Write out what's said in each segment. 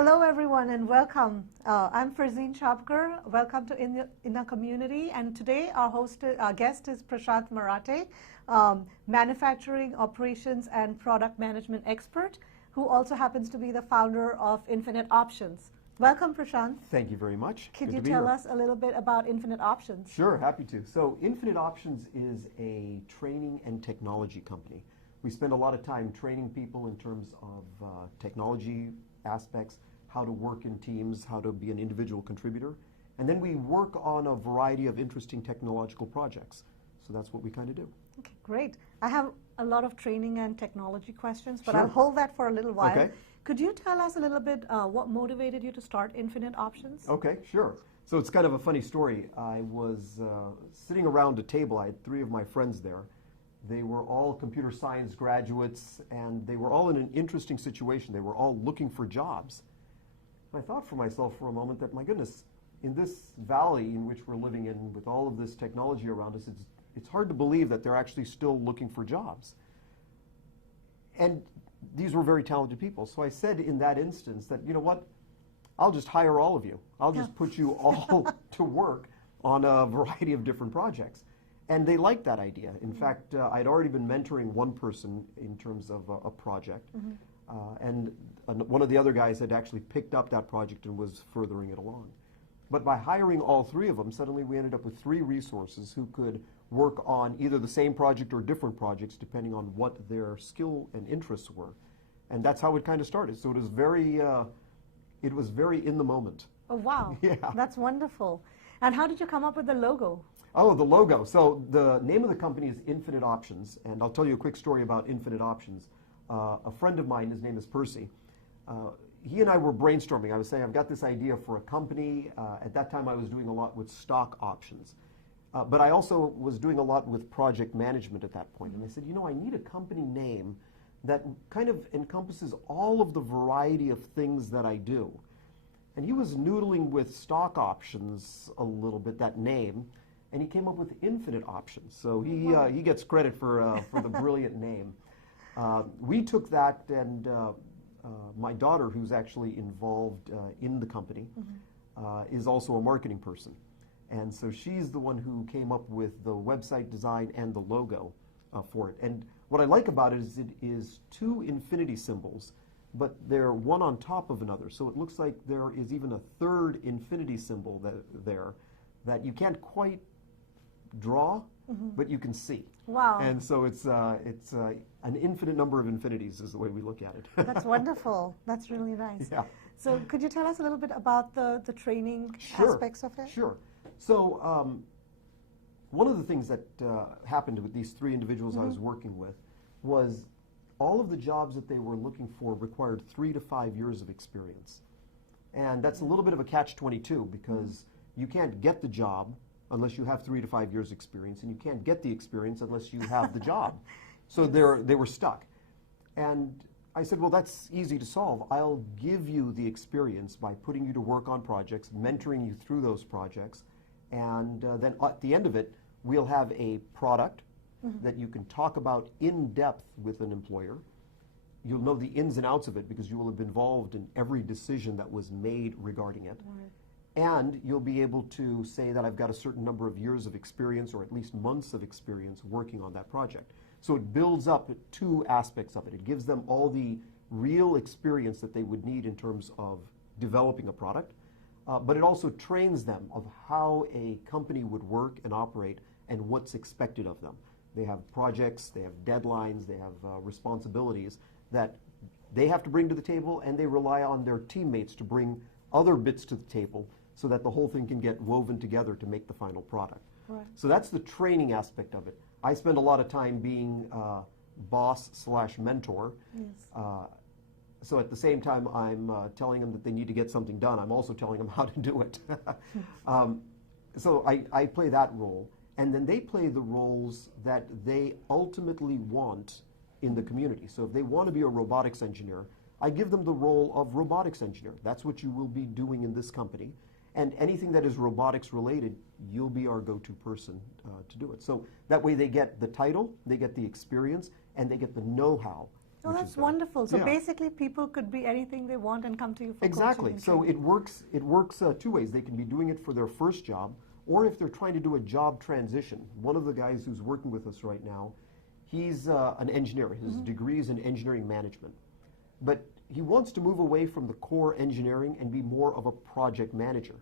Hello, everyone, and welcome. I'm Ferzeen Chhapgar. Welcome to In a Community. And today, our guest is Prashant Marathay, manufacturing operations and product management expert, who also happens to be the founder of Infinite Options. Welcome, Prashant. Thank you very much. Could you tell us a little bit about Infinite Options? Sure, happy to. So Infinite Options is a training and technology company. We spend a lot of time training people in terms of technology aspects, how to work in teams, how to be an individual contributor. And then we work on a variety of interesting technological projects. So that's what we kind of do. Okay, great. I have a lot of training and technology questions, but Sure. I'll hold that for a little while. Okay. Could you tell us a little bit what motivated you to start Infinite Options? Okay, sure. So it's kind of a funny story. I was sitting around a table. I had three of my friends there. They were all computer science graduates, and they were all in an interesting situation. They were all looking for jobs. I thought for myself for a moment that, my goodness, in this valley in which we're living in, with all of this technology around us, it's hard to believe that they're actually still looking for jobs. And these were very talented people. So I said in that instance that, you know what, I'll just hire all of you. I'll just put you all to work on a variety of different projects. And they liked that idea. In fact, I'd already been mentoring one person in terms of a project. And one of the other guys had actually picked up that project and was furthering it along. But by hiring all three of them, suddenly we ended up with three resources who could work on either the same project or different projects depending on what their skill and interests were. And that's how it kind of started. So it was very in the moment. Oh, wow. Yeah. That's wonderful. And how did you come up with the logo? Oh, the logo. So the name of the company is Infinite Options. And I'll tell you a quick story about Infinite Options. A friend of mine, his name is Percy, he and I were brainstorming. I was saying, I've got this idea for a company. At that time, I was doing a lot with stock options. But I also was doing a lot with project management at that point. And I said, you know, I need a company name that kind of encompasses all of the variety of things that I do. And he was noodling with stock options a little bit, that name, and he came up with Infinite Options. So he gets credit for the brilliant name. We took that, and my daughter, who's actually involved in the company, is also a marketing person. And so she's the one who came up with the website design and the logo for it. And what I like about it is two infinity symbols, but they're one on top of another. So it looks like there is even a third infinity symbol that you can't quite draw, but you can see. Wow. And so it's an infinite number of infinities is the way we look at it. That's wonderful. That's really nice. Yeah. So could you tell us a little bit about the training aspects of it? Sure. So one of the things that happened with these three individuals I was working with was all of the jobs that they were looking for required 3 to 5 years of experience. And that's a little bit of a catch-22 because you can't get the job unless you have 3 to 5 years experience, and you can't get the experience unless you have the job. So they were stuck. And I said, well, that's easy to solve. I'll give you the experience by putting you to work on projects, mentoring you through those projects, and then at the end of it, we'll have a product that you can talk about in depth with an employer. You'll know the ins and outs of it because you will have been involved in every decision that was made regarding it. Right. And you'll be able to say that I've got a certain number of years of experience or at least months of experience working on that project. So it builds up two aspects of it. It gives them all the real experience that they would need in terms of developing a product, but it also trains them of how a company would work and operate and what's expected of them. They have projects, they have deadlines, they have responsibilities that they have to bring to the table, and they rely on their teammates to bring other bits to the table so that the whole thing can get woven together to make the final product. Right. So that's the training aspect of it. I spend a lot of time being boss/mentor. Yes. So at the same time I'm telling them that they need to get something done, I'm also telling them how to do it. So I play that role. And then they play the roles that they ultimately want in the community. So if they want to be a robotics engineer, I give them the role of robotics engineer. That's what you will be doing in this company. And anything that is robotics related, you'll be our go-to person to do it. So that way they get the title, they get the experience, and they get the know-how Oh, which that's is there. wonderful. So Yeah. basically, people could be anything they want and come to you for Exactly. coaching and So training. it works two ways. They can be doing it for their first job, or if they're trying to do a job transition. One of the guys who's working with us right now, he's an engineer. His degree is in engineering management. But he wants to move away from the core engineering and be more of a project manager.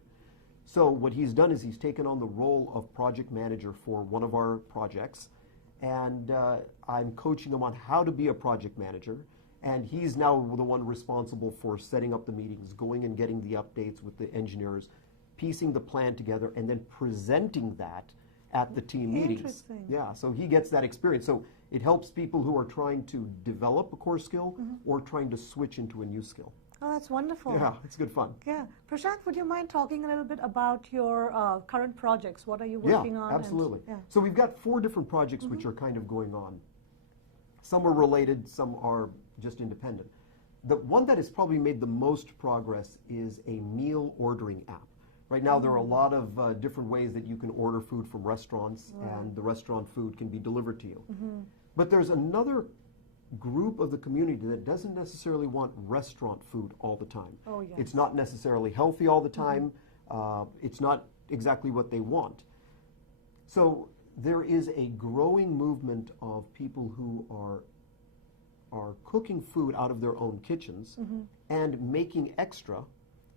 So what he's done is he's taken on the role of project manager for one of our projects, and I'm coaching him on how to be a project manager. And he's now the one responsible for setting up the meetings, going and getting the updates with the engineers, piecing the plan together, and then presenting that at the team meetings. Interesting. Yeah, so he gets that experience. So it helps people who are trying to develop a core skill or trying to switch into a new skill. Oh, that's wonderful. Yeah, it's good fun. Yeah. Prashant, would you mind talking a little bit about your current projects? What are you working on? Yeah, absolutely. And, So we've got 4 different projects which are kind of going on. Some are related, some are just independent. The one that has probably made the most progress is a meal ordering app. Right now there are a lot of different ways that you can order food from restaurants, and the restaurant food can be delivered to you. But there's another group of the community that doesn't necessarily want restaurant food all the time. Oh, yes. It's not necessarily healthy all the time. It's not exactly what they want. So there is a growing movement of people who are cooking food out of their own kitchens and making extra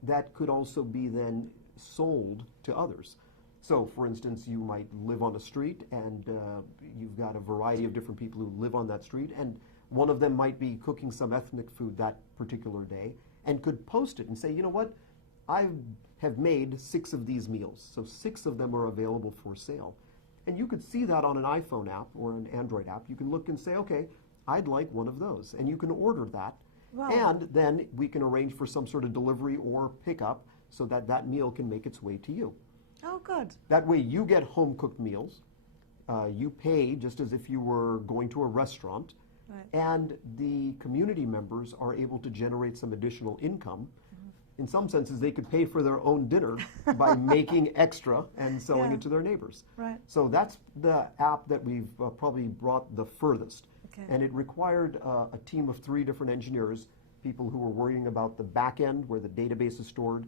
that could also be then sold to others. So, for instance, you might live on a street and you've got a variety of different people who live on that street, and one of them might be cooking some ethnic food that particular day and could post it and say, you know what, I have made 6 of these meals, so 6 of them are available for sale. And you could see that on an iPhone app or an Android app. You can look and say, okay, I'd like one of those. And you can order that. Wow. And then we can arrange for some sort of delivery or pickup so that that meal can make its way to you. Oh, good. That way you get home-cooked meals. You pay just as if you were going to a restaurant. Right. And the community members are able to generate some additional income. In some senses, they could pay for their own dinner by making extra and selling Yeah. it to their neighbors. Right. So that's the app that we've probably brought the furthest. Okay. And it required a team of 3 different engineers, people who were worrying about the back end where the database is stored,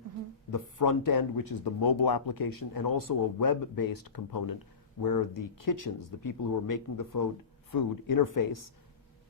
the front end, which is the mobile application, and also a web-based component where the kitchens, the people who are making the food interface,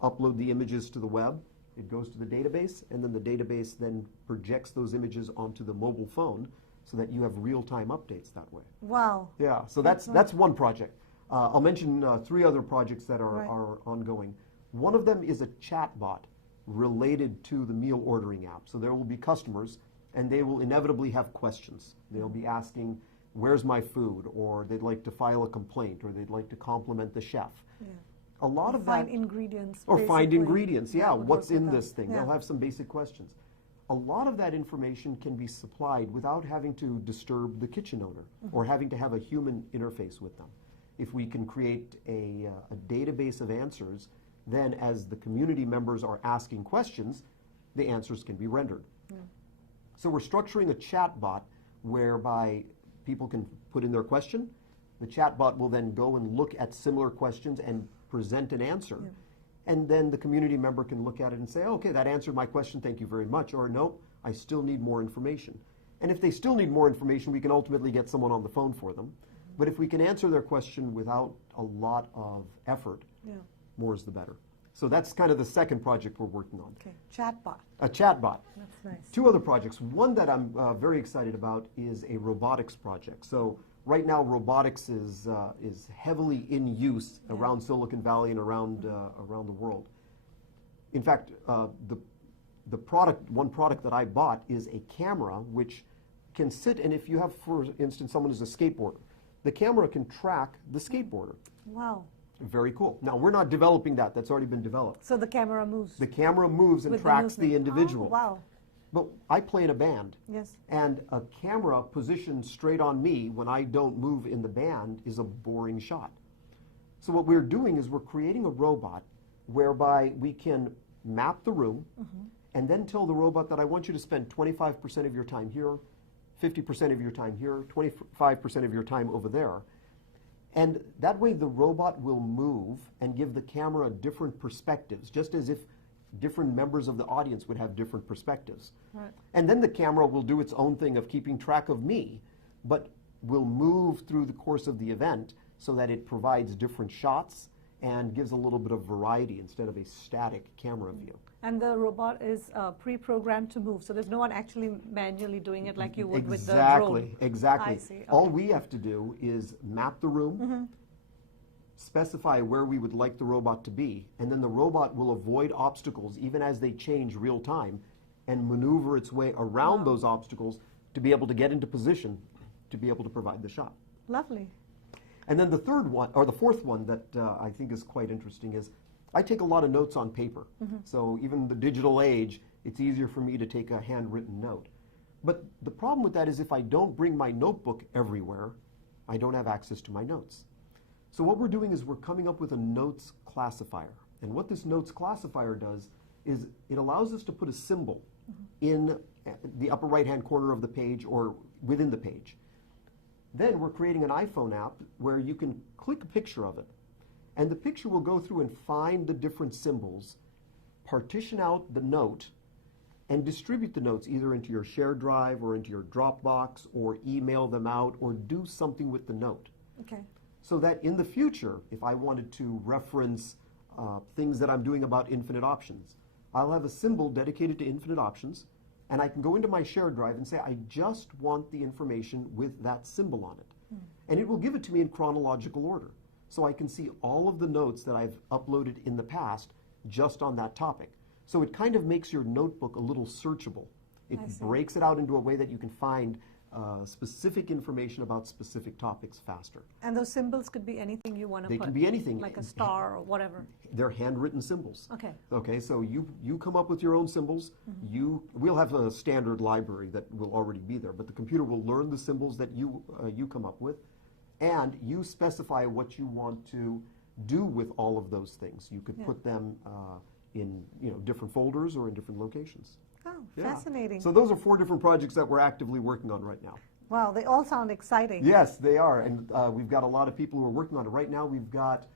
upload the images to the web. It goes to the database, and then the database then projects those images onto the mobile phone so that you have real-time updates that way. Wow. Yeah, so that's one project. I'll mention 3 other projects that Right. are ongoing. One of them is a chat bot related to the meal ordering app. So there will be customers, and they will inevitably have questions. They'll be asking, where's my food? Or they'd like to file a complaint, or they'd like to compliment the chef. Yeah. A lot of Find that, ingredients. or find basically. ingredients, yeah, would what's work in with this them. thing? Yeah. They'll have some basic questions. A lot of that information can be supplied without having to disturb the kitchen owner or having to have a human interface with them. If we can create a database of answers, then as the community members are asking questions, the answers can be rendered. So we're structuring a chat bot whereby people can put in their question. The chat bot will then go and look at similar questions and present an answer. Yeah. And then the community member can look at it and say, okay, that answered my question, thank you very much, or no, I still need more information. And if they still need more information, we can ultimately get someone on the phone for them. But if we can answer their question without a lot of effort, Yeah. more is the better. So that's kind of the second project we're working on. Okay. Chatbot. A chatbot. That's nice. 2 other projects. One that I'm very excited about is a robotics project. So right now, robotics is heavily in use around Silicon Valley and around the world. In fact, one product that I bought is a camera which can sit, and if you have, for instance, someone who's a skateboarder, the camera can track the skateboarder. Wow. Very cool. Now, we're not developing that. That's already been developed. So the camera moves. The camera moves and with tracks the movement. individual. Oh, wow. But I play in a band. Yes. And a camera positioned straight on me when I don't move in the band is a boring shot. So what we're doing is we're creating a robot whereby we can map the room and then tell the robot that I want you to spend 25% of your time here, 50% of your time here, 25% of your time over there. And that way the robot will move and give the camera different perspectives, just as if different members of the audience would have different perspectives. Right. And then the camera will do its own thing of keeping track of me, but will move through the course of the event so that it provides different shots and gives a little bit of variety instead of a static camera view. And the robot is pre-programmed to move, so there's no one actually manually doing it like you would with the drone. Exactly. I see. Okay. All we have to do is map the room, specify where we would like the robot to be, and then the robot will avoid obstacles even as they change real time and maneuver its way around those obstacles to be able to get into position to be able to provide the shot. Lovely. And then the third one, or the fourth one that I think is quite interesting is I take a lot of notes on paper. So even the digital age, it's easier for me to take a handwritten note. But the problem with that is if I don't bring my notebook everywhere, I don't have access to my notes. So what we're doing is we're coming up with a notes classifier. And what this notes classifier does is it allows us to put a symbol in the upper right-hand corner of the page or within the page. Then we're creating an iPhone app where you can click a picture of it, and the picture will go through and find the different symbols, partition out the note, and distribute the notes either into your shared drive or into your Dropbox or email them out or do something with the note. Okay. So that in the future, if I wanted to reference things that I'm doing about infinite options, I'll have a symbol dedicated to infinite options, and I can go into my shared drive and say, I just want the information with that symbol on it. And it will give it to me in chronological order. So I can see all of the notes that I've uploaded in the past just on that topic. So it kind of makes your notebook a little searchable. It breaks it out into a way that you can find specific information about specific topics faster. And those symbols could be anything you want to put. They can be anything. Like a star or whatever. They're handwritten symbols. Okay. Okay, so you come up with your own symbols. We'll have a standard library that will already be there, but the computer will learn the symbols that you come up with, and you specify what you want to do with all of those things. You could put them in different folders or in different locations. Oh, fascinating. So those are 4 different projects that we're actively working on right now. Wow, they all sound exciting. Yes, they are, and we've got a lot of people who are working on it. Right now we've got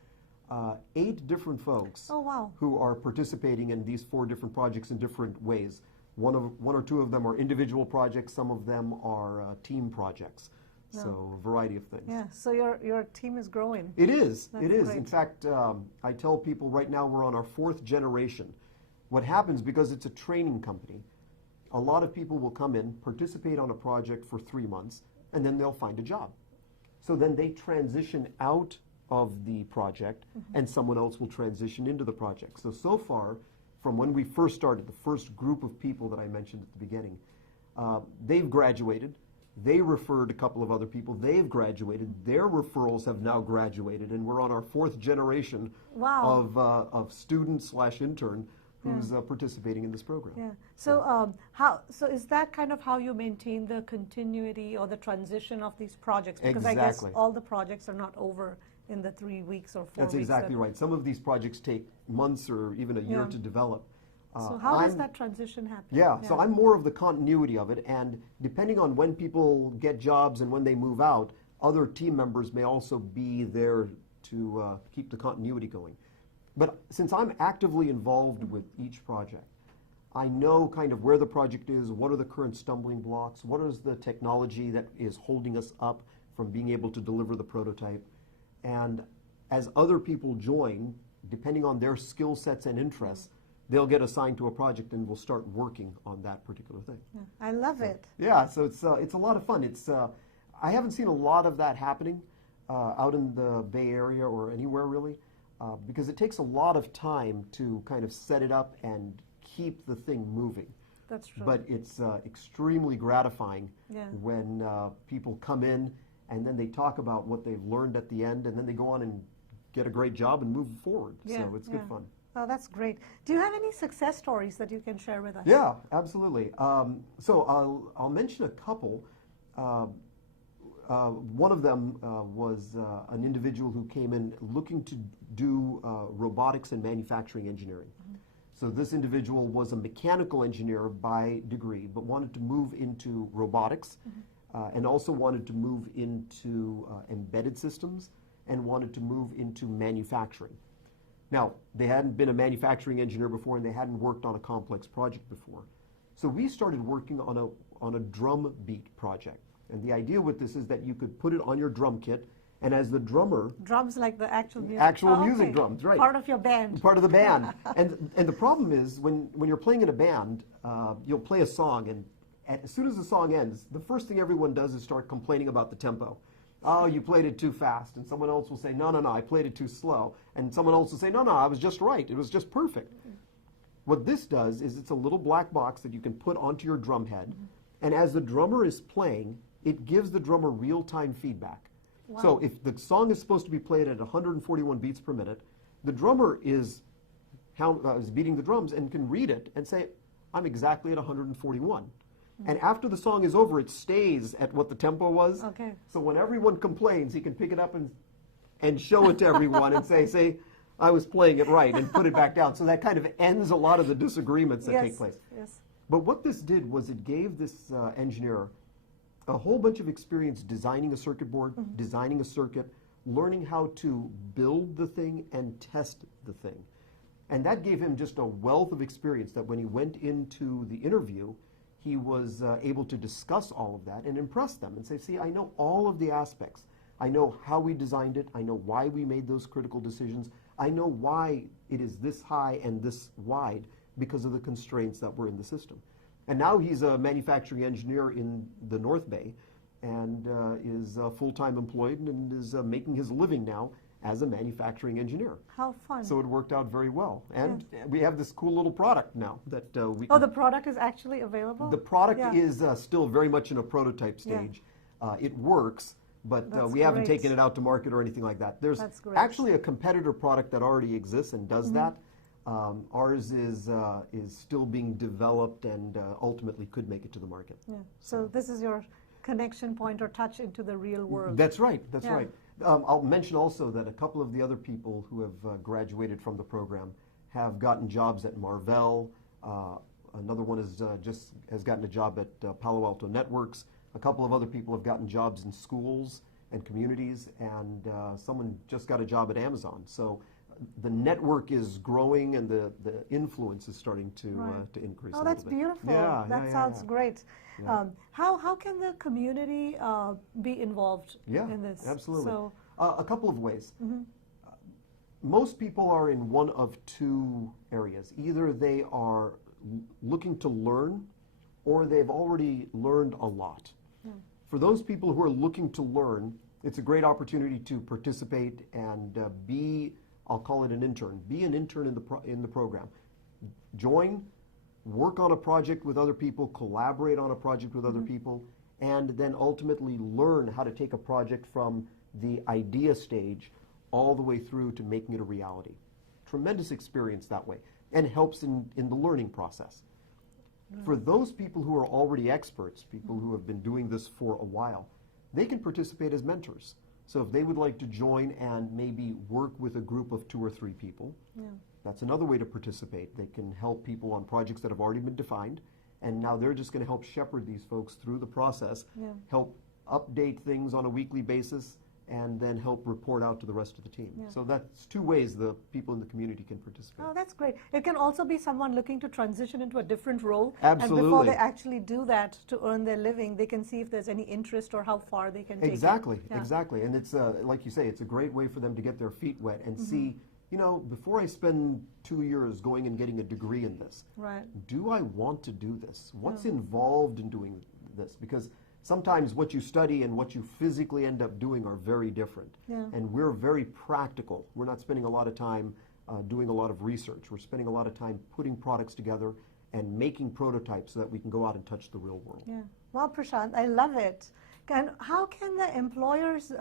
8 different folks who are participating in these 4 different projects in different ways. One or two of them are individual projects, some of them are team projects. So a variety of things. Yeah, so your team is growing. It is. That's it is. great. In fact, I tell people right now we're on our 4th generation. What happens, because it's a training company, a lot of people will come in, participate on a project for 3 months, and then they'll find a job. So then they transition out of the project, and someone else will transition into the project. So far, from when we first started, the first group of people that I mentioned at the beginning, they've graduated. They referred a couple of other people. They've graduated. Their referrals have now graduated, and we're on our 4th generation of student/intern who's participating in this program. Yeah. So so is that kind of how you maintain the continuity or the transition of these projects? Because I guess all the projects are not over in the 3 weeks or 4 weeks. That's exactly right. Some of these projects take months or even a year to develop. So how does that transition happen? Yeah, so I'm more of the continuity of it, and depending on when people get jobs and when they move out, other team members may also be there to keep the continuity going. But since I'm actively involved with each project, I know kind of where the project is, what are the current stumbling blocks, what is the technology that is holding us up from being able to deliver the prototype. And as other people join, depending on their skill sets and interests, they'll get assigned to a project and we'll start working on that particular thing. Yeah, I love it. Yeah, so it's a lot of fun. I haven't seen a lot of that happening out in the Bay Area or anywhere really, because it takes a lot of time to kind of set it up and keep the thing moving. That's true. But it's extremely gratifying when people come in and then they talk about what they've learned at the end, and then they go on and get a great job and move forward. So it's good fun. Oh, that's great. Do you have any success stories that you can share with us? Yeah, absolutely. So I'll mention a couple. One of them was an individual who came in looking to do robotics and manufacturing engineering. So this individual was a mechanical engineer by degree, but wanted to move into robotics and also wanted to move into embedded systems and wanted to move into manufacturing. Now, they hadn't been a manufacturing engineer before, and they hadn't worked on a complex project before. So we started working on a drum beat project. And the idea with this is that you could put it on your drum kit, and as the drummer... Drums like the actual music? Actual music drums, right. Part of your band. Part of the band. and the problem is, when you're playing in a band, you'll play a song, and as soon as the song ends, the first thing everyone does is start complaining about the tempo. Oh, you played it too fast. And someone else will say, no, I played it too slow. And someone else will say, no, I was just right. It was just perfect. What this does is it's a little black box that you can put onto your drum head. And as the drummer is playing, it gives the drummer real-time feedback. Wow. So if the song is supposed to be played at 141 beats per minute, the drummer is beating the drums and can read it and say, I'm exactly at 141. And after the song is over, it stays at what the tempo was. Okay. So when everyone complains, he can pick it up and show it to everyone and say, I was playing it right, and put it back down. So that kind of ends a lot of the disagreements that take place. Yes. But what this did was it gave this engineer a whole bunch of experience designing a circuit board, designing a circuit, learning how to build the thing and test the thing. And that gave him just a wealth of experience that when he went into the interview, he was able to discuss all of that and impress them and say, see, I know all of the aspects. I know how we designed it. I know why we made those critical decisions. I know why it is this high and this wide because of the constraints that were in the system. And now he's a manufacturing engineer in the North Bay and is full-time employed and is making his living now as a manufacturing engineer. How fun. So it worked out very well. And we have this cool little product now that we... Oh, the product is actually available? The product is still very much in a prototype stage. It works, but we haven't taken it out to market or anything like that. There's actually a competitor product that already exists and does that. Ours is still being developed and ultimately could make it to the market. Yeah. So this is your connection point or touch into the real world. That's right. That's right. I'll mention also that a couple of the other people who have graduated from the program have gotten jobs at Marvell. Another one is has gotten a job at Palo Alto Networks. A couple of other people have gotten jobs in schools and communities, and someone just got a job at Amazon. So the network is growing, and the influence is starting to increase. Oh, that's beautiful. That sounds great. Yeah. How can the community be involved in this? Yeah, absolutely. So, a couple of ways. Most people are in one of two areas. Either they are looking to learn, or they've already learned a lot. For those people who are looking to learn, it's a great opportunity to participate and be, I'll call it an intern. Be an intern in the program. Join, work on a project with other people, collaborate on a project with other people, and then ultimately learn how to take a project from the idea stage all the way through to making it a reality. Tremendous experience that way, and helps in the learning process. For those people who are already experts, people who have been doing this for a while, they can participate as mentors. So if they would like to join and maybe work with a group of 2 or 3 people, that's another way to participate. They can help people on projects that have already been defined, and now they're just going to help shepherd these folks through the process, help update things on a weekly basis, and then help report out to the rest of the team. So that's 2 ways the people in the community can participate. Oh, that's great. It can also be someone looking to transition into a different role. Absolutely. And before they actually do that to earn their living, they can see if there's any interest or how far they can take it. Exactly. And it's, like you say, it's a great way for them to get their feet wet and see, you know, before I spend 2 years going and getting a degree in this, do I want to do this? What's involved in doing this? Because sometimes what you study and what you physically end up doing are very different. And we're very practical. We're not spending a lot of time doing a lot of research. We're spending a lot of time putting products together and making prototypes so that we can go out and touch the real world. Well, Prashant, I love it. How can the employers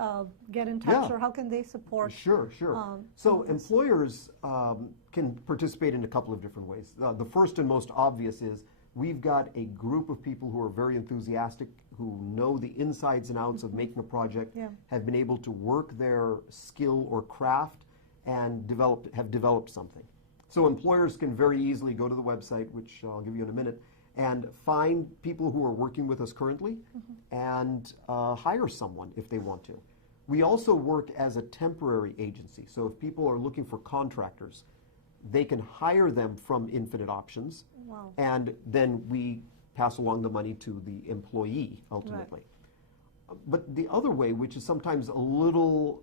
get in touch, or how can they support? Sure. So employers can participate in a couple of different ways. The first and most obvious is we've got a group of people who are very enthusiastic, who know the insides and outs of making a project, have been able to work their skill or craft and have developed something. So employers can very easily go to the website, which I'll give you in a minute, and find people who are working with us currently and hire someone if they want to. We also work as a temporary agency. So if people are looking for contractors, they can hire them from Infinite Options, wow. and then we pass along the money to the employee ultimately. Right. But the other way, which is sometimes a little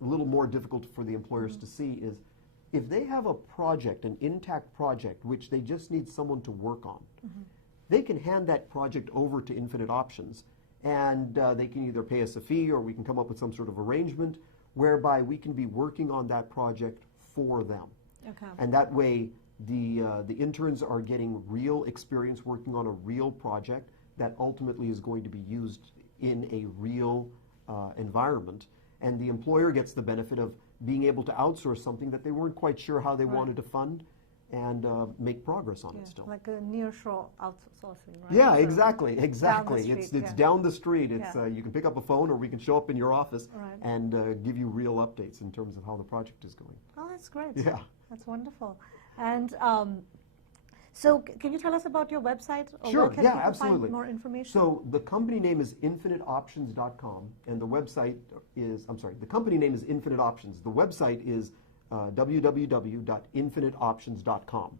more difficult for the employers to see, is if they have a project, an intact project, which they just need someone to work on, they can hand that project over to Infinite Options, and they can either pay us a fee or we can come up with some sort of arrangement whereby we can be working on that project for them. Okay. And that way, the interns are getting real experience working on a real project that ultimately is going to be used in a real environment. And the employer gets the benefit of being able to outsource something that they weren't quite sure how they wanted to fund and make progress on it still. Like a nearshore outsourcing, right? Yeah, exactly. It's down the street. It's you can pick up a phone, or we can show up in your office and give you real updates in terms of how the project is going. Oh, that's great. Yeah, that's wonderful. And so, can you tell us about your website? Or sure. Where can people absolutely. Find more information? So the company name is infiniteoptions.com, and the website is the company name is Infinite Options. The website is www.infiniteoptions.com.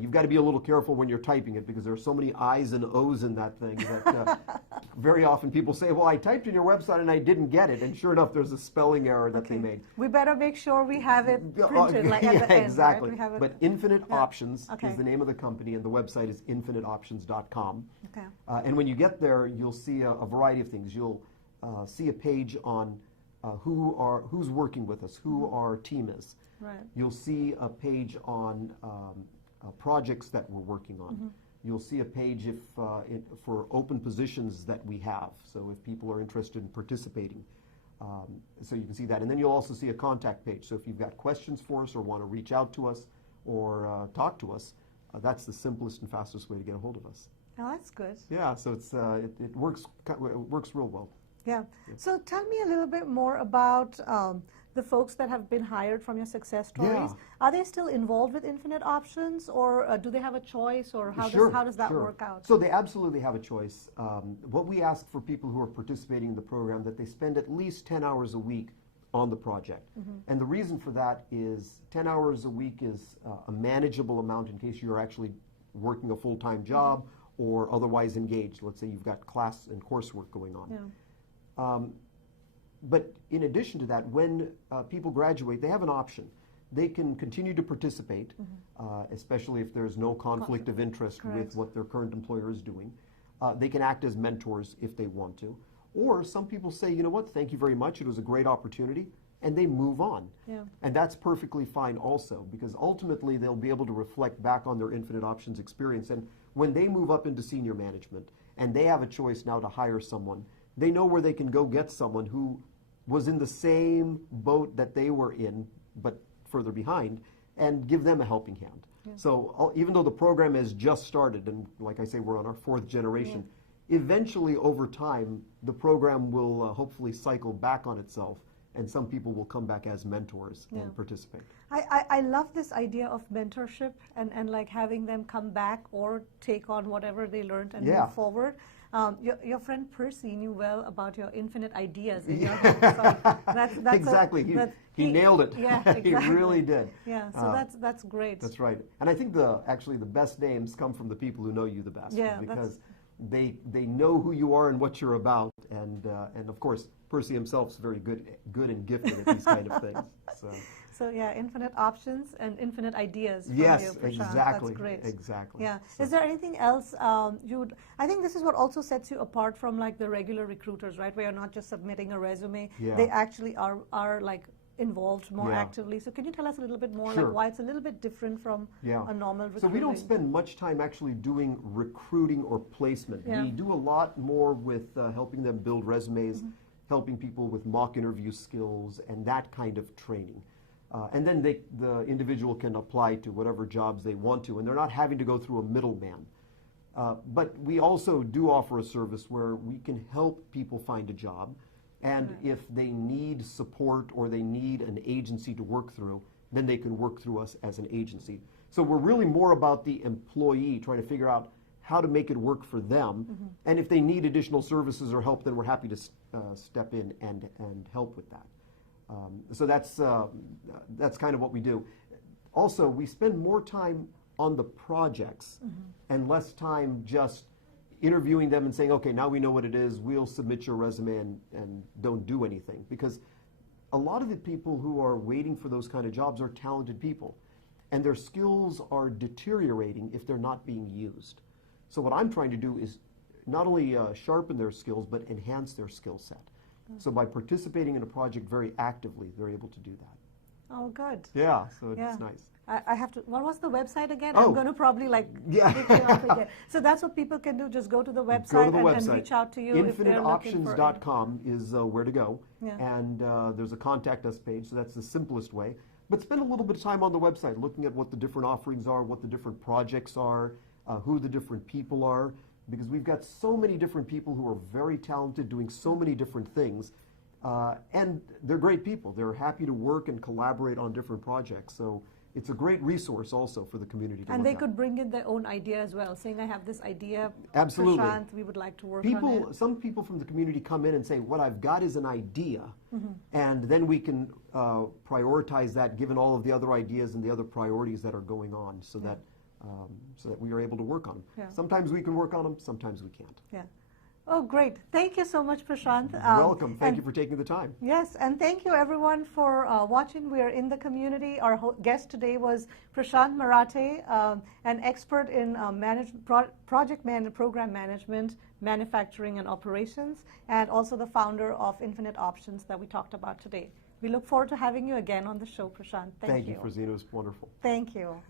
You've got to be a little careful when you're typing it because there are so many I's and O's in that thing that very often people say, well, I typed in your website and I didn't get it. And sure enough, there's a spelling error that they made. We better make sure we have it printed like at the end. Exactly. Right? We have it. But Infinite Options is the name of the company, and the website is infiniteoptions.com. Okay. And when you get there, you'll see a variety of things. You'll see a page on who's working with us, who our team is. Right. You'll see a page on projects that we're working on. You'll see a page for open positions that we have, so if people are interested in participating. So you can see that. And then you'll also see a contact page. So if you've got questions for us or want to reach out to us or talk to us, that's the simplest and fastest way to get a hold of us. Oh, that's good. Yeah, so it works real well. Yeah. So tell me a little bit more about the folks that have been hired from your success stories. Are they still involved with Infinite Options, or do they have a choice, or how does that work out? So they absolutely have a choice. What we ask for people who are participating in the program, that they spend at least 10 hours a week on the project. And the reason for that is 10 hours a week is a manageable amount in case you're actually working a full-time job or otherwise engaged. Let's say you've got class and coursework going on. But in addition to that, when people graduate, they have an option. They can continue to participate, especially if there's no conflict of interest with what their current employer is doing. They can act as mentors if they want to. Or some people say, you know what, thank you very much, it was a great opportunity, and they move on. And that's perfectly fine also, because ultimately they'll be able to reflect back on their Infinite Options experience. And when they move up into senior management, and they have a choice now to hire someone, they know where they can go get someone who was in the same boat that they were in, but further behind, and give them a helping hand. So even though the program has just started, and like I say, we're on our 4th generation, eventually over time, the program will hopefully cycle back on itself, and some people will come back as mentors and participate. I love this idea of mentorship and like having them come back or take on whatever they learned and move forward. Your friend Percy knew well about your infinite ideas in your home. So that's exactly. He nailed it. Yeah, exactly. He really did. Yeah, so that's great. That's right. And I think actually the best names come from the people who know you the best. Yeah, because they know who you are and what you're about, and of course Percy himself is very good and gifted at these kind of things. So yeah, infinite options and infinite ideas from yes, you, Prashant. exactly. That's great. Exactly. Yeah. So. Is there anything else you would? I think this is what also sets you apart from like the regular recruiters, right? Where you're not just submitting a resume. They actually are like involved more actively. So can you tell us a little bit more like why it's a little bit different from a normal recruiting? So we don't spend much time actually doing recruiting or placement. We do a lot more with helping them build resumes, helping people with mock interview skills and that kind of training. And then the individual can apply to whatever jobs they want to, and they're not having to go through a middleman. But we also do offer a service where we can help people find a job, and if they need support or they need an agency to work through, then they can work through us as an agency. So we're really more about the employee, trying to figure out how to make it work for them. And if they need additional services or help, then we're happy to step in and help with that. So that's kind of what we do. Also, we spend more time on the projects and less time just interviewing them and saying, okay, now we know what it is, we'll submit your resume and don't do anything. Because a lot of the people who are waiting for those kind of jobs are talented people, and their skills are deteriorating if they're not being used. So what I'm trying to do is not only sharpen their skills, but enhance their skill set. So by participating in a project very actively, they're able to do that. Oh, good. Yeah, so it's nice. I have to, what was the website again? Oh. I'm going to probably look it up again. So that's what people can do, just go to the website, and reach out to you if they're looking for InfiniteOptions.com is where to go. Yeah. And there's a contact us page, so that's the simplest way. But spend a little bit of time on the website looking at what the different offerings are, what the different projects are, who the different people are, because we've got so many different people who are very talented doing so many different things. And they're great people. They're happy to work and collaborate on different projects. So it's a great resource also for the community to And look they at. could bring in their own idea as well, saying, I have this idea, Absolutely. Prashant, we would like to work on it. Some people from the community come in and say, what I've got is an idea, and then we can prioritize that given all of the other ideas and the other priorities that are going on so that we are able to work on them. Yeah. Sometimes we can work on them, sometimes we can't. Yeah. Oh, great. Thank you so much, Prashant. Welcome. Thank you for taking the time. Yes, and thank you everyone for watching. We are in the community. Our guest today was Prashant Marathay, an expert in program management, manufacturing, and operations, and also the founder of Infinite Options that we talked about today. We look forward to having you again on the show, Prashant. Thank you. Thank you, Ferzeen. It was wonderful. Thank you.